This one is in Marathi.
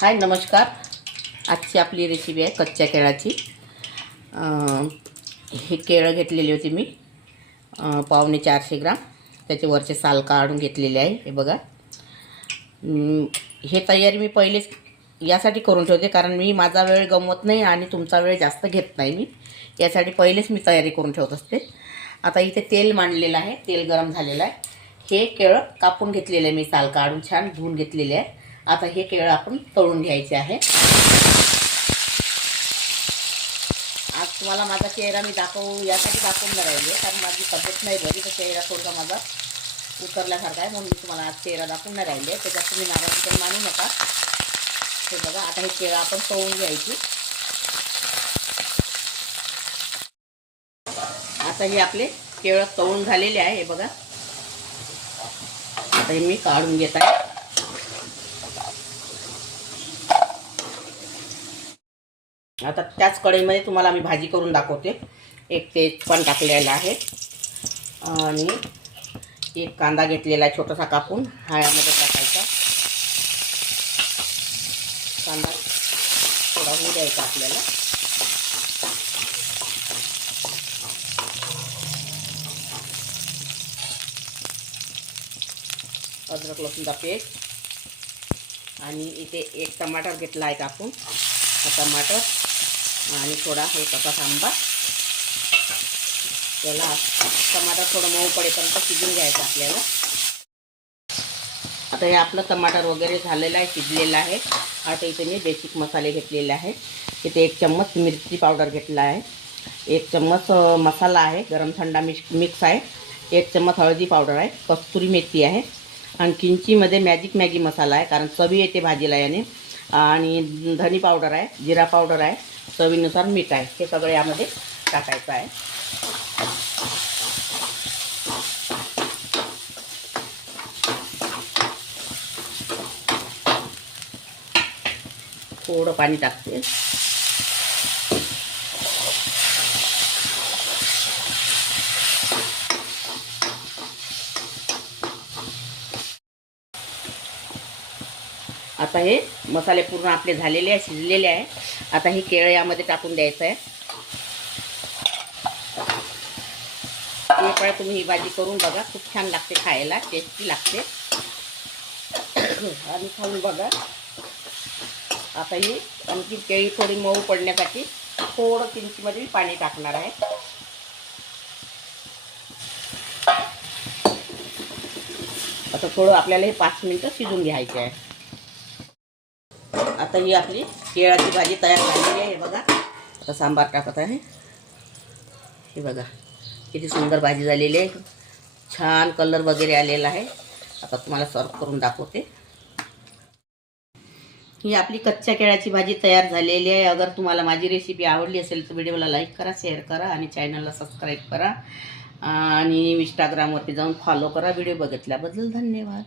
हाय नमस्कार. आजची आपली रेसिपी आहे कच्च्या केळाची. हे केळं घेतलेली होती मी. पावणे चारशे ग्राम. त्याचे वरचे साल काढून घेतलेले आहे हे बघा. हे तयारी मी पहिलेच यासाठी करून ठेवते कारण मी माझा वेळ गमवत नाही आणि तुमचा वेळ जास्त घेत नाही मी. यासाठी पहिलेच मी तयारी करून ठेवत असते. आता इथे तेल मांडलेलं आहे तेल गरम झालेलं आहे. हे केळं कापून घेतलेलं आहे मी साल काढून छान धुवून घेतलेले आहे. आता हे केळं आपण तळून घ्यायचे आहे. आज तुम्हाला माझा चेहरा मी दाखवू यासाठी दाखवून राहिले कारण माझी तब्येत नाही बरी तर चेहरा थोडासा माझा उतरल्यासारखा आहे म्हणून मी तुम्हाला आज चेहरा दाखवून नाही राहिले. त्याच्यात तुम्ही नाराजी मानू नका. हे बघा आता हे केळं आपण तळून घ्यायची. आता हे आपले केळं तळून झालेले आहे हे बघा. आता हे मी काढून घेत आहे. आता त्याच कढईमध्ये तुम्हाला मी भाजी करून दाखवते. एक तेज पण टाकलेला आहे. आणि एक कांदा घेतलेला आहे छोटासा कापून. हा यामध्ये टाकायचा. कांदा थोडा होऊ द्यायचा आपल्याला. अद्रक लसूणचा पेस्ट. आणि इथे एक टमाटर घेतला आहे कापून. टमाटर आणि थोडा हलकासा आंबा. त्याला टमाटर थोडं मऊ पडेपर्यंत शिजून घ्यायचं आपल्याला. आता हे आपलं टमाटर वगैरे झालेलं आहे शिजलेलं आहे. आता इथे मी बेसिक मसाले घेतलेले आहेत. इथे एक चम्मच मिरची पावडर घेतला आहे. एक चम्मच मसाला आहे गरम थंडा मिक्स मिक्स आहे. एक चम्मच हळदी पावडर आहे कस्तुरी मेथी आहे. आणि किंचीमध्ये मॅजिक मॅगी मसाला आहे कारण चवी येते भाजीला याने. आणि धनी पावडर आहे जिरा पावडर आहे चवीनुसार मीठ आहे. हे सगळं यामध्ये टाकायचं आहे. थोडं पाणी टाकते. आता हे मसाले पूर्ण आपले झालेले आहे शिजलेले आहे. आता हे केळं यामध्ये टाकून द्यायचं आहे. एक तुम्ही ही भाजी करून बघा खूप छान लागते खायला टेस्टी लागते. आणि खाऊन बघा. आता ही आणखी केळी थोडी मऊ पडण्यासाठी थोडं किंचीमध्ये पाणी टाकणार आहे. आता थोडं आपल्याला हे पाच मिनटं शिजून घ्यायचे आहे. आता ही आपली केळाची भाजी तयार झालेली आहे हे बघा. आता सांबार टाकत आहे. हे बघा किती सुंदर भाजी झालेली आहे. छान कलर वगैरे आलेला आहे. आता तुम्हाला सर्व करून दाखवते. ही आपली कच्च्या केळाची भाजी तयार झालेली आहे. अगर तुम्हाला माझी रेसिपी आवडली असेल तर व्हिडिओला लाईक करा शेअर करा आणि चॅनलला सबस्क्राईब करा. आणि इंस्टाग्रामवरती जाऊन फॉलो करा. व्हिडिओ बघितल्याबद्दल धन्यवाद.